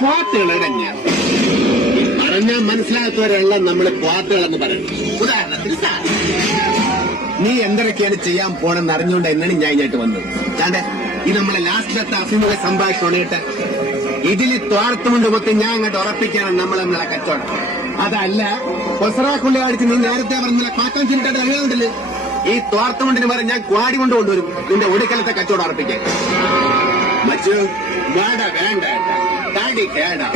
ക്വാട്ടുകളടഞ്ഞ പറഞ്ഞാൽ മനസ്സിലാത്തവരെല്ലാം നമ്മള് ക്വാട്ടുകളെന്ന് പറയുന്നു. ഉദാഹരണത്തിന് സാർ, നീ എന്തൊക്കെയാണ് ചെയ്യാൻ പോണെന്ന് അറിഞ്ഞുകൊണ്ട് എന്നാണ് ഞാൻ ഇങ്ങോട്ട് വന്നത്. കാണ്ടേ, ഇത് നമ്മളെ ലാസ്റ്റിലത്തെ അഭിമുഖ സംഭാഷണം കേട്ട് ഇതിൽ തോർത്തുകൊണ്ട് മൊത്തം ഞാൻ അങ്ങോട്ട് ഉറപ്പിക്കണം നമ്മളെ കച്ചവടം. അതല്ല കൊസറാക്കുള്ളി അടിച്ച് നീ നേരത്തെ പറഞ്ഞ പാക്കാൻ ചിന്തിട്ട് അറിയാറുണ്ടല്ലോ. ഈ തോർത്തുകൊണ്ടിന് പറഞ്ഞ ഞാൻ ക്വാടി കൊണ്ട് കൊണ്ടുവരും നിന്റെ ഒടുക്കലത്തെ കച്ചവടം ഉറപ്പിക്കാൻ. മച്ചു വേണ്ട വേണ്ട താടി കേടാ.